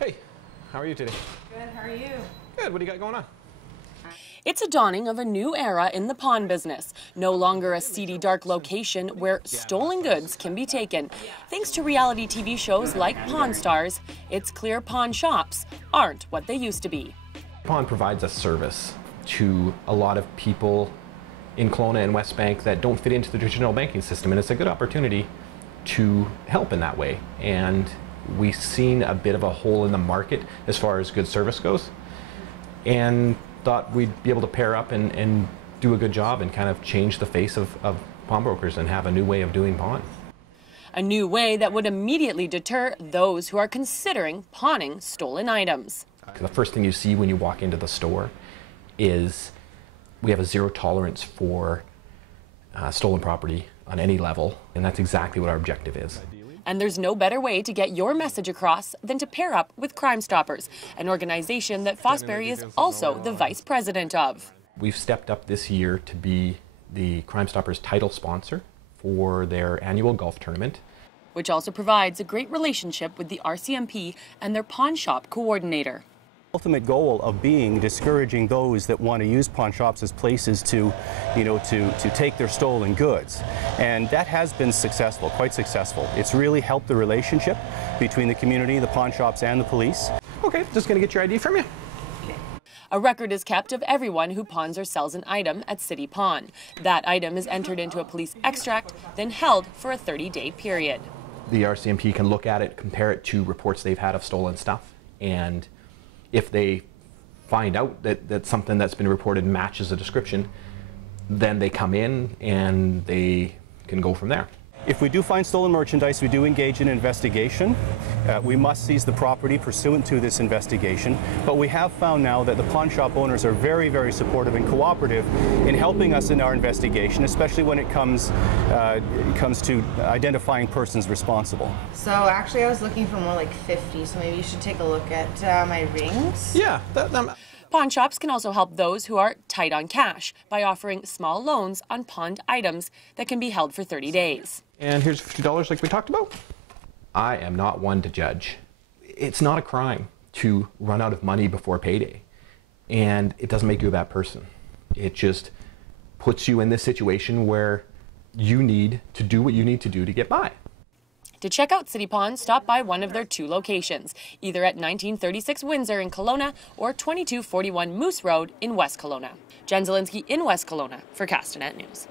Hey, how are you today? Good, how are you? Good, what do you got going on? It's a dawning of a new era in the pawn business. No longer a seedy, dark location where stolen goods can be taken. Thanks to reality TV shows like Pawn Stars, it's clear pawn shops aren't what they used to be. Pawn provides a service to a lot of people in Kelowna and West Bank that don't fit into the traditional banking system, and it's a good opportunity to help in that way. And we've seen a bit of a hole in the market as far as good service goes, and thought we'd be able to pair up and do a good job and kind of change the face of pawnbrokers and have a new way of doing pawn. A new way that would immediately deter those who are considering pawning stolen items. The first thing you see when you walk into the store is we have a zero tolerance for stolen property on any level, and that's exactly what our objective is. And there's no better way to get your message across than to pair up with Crime Stoppers, an organization that Fosbury is also the vice president of. We've stepped up this year to be the Crime Stoppers title sponsor for their annual golf tournament, which also provides a great relationship with the RCMP and their pawn shop coordinator. Ultimate goal of being discouraging those that want to use pawn shops as places to take their stolen goods. And that has been successful, quite successful. It's really helped the relationship between the community, the pawn shops, and the police. Okay, just gonna get your ID from you. A record is kept of everyone who pawns or sells an item at City Pawn. That item is entered into a police extract, then held for a 30-day period. The RCMP can look at it, compare it to reports they've had of stolen stuff, and if they find out that something that's been reported matches the description, then they come in and they can go from there. If we do find stolen merchandise, we do engage in an investigation. We must seize the property pursuant to this investigation. But we have found now that the pawn shop owners are very, very supportive and cooperative in helping us in our investigation, especially when it comes to identifying persons responsible. So actually I was looking for more like 50, so maybe you should take a look at my rings. Yeah. Pawn shops can also help those who are tight on cash by offering small loans on pawned items that can be held for 30 days. And here's $50 like we talked about. I am not one to judge. It's not a crime to run out of money before payday. And it doesn't make you a bad person. It just puts you in this situation where you need to do what you need to do to get by. To check out City Pawn, stop by one of their two locations, either at 1936 Windsor in Kelowna or 2241 Moose Road in West Kelowna. Jen Zielinski in West Kelowna for Castanet News.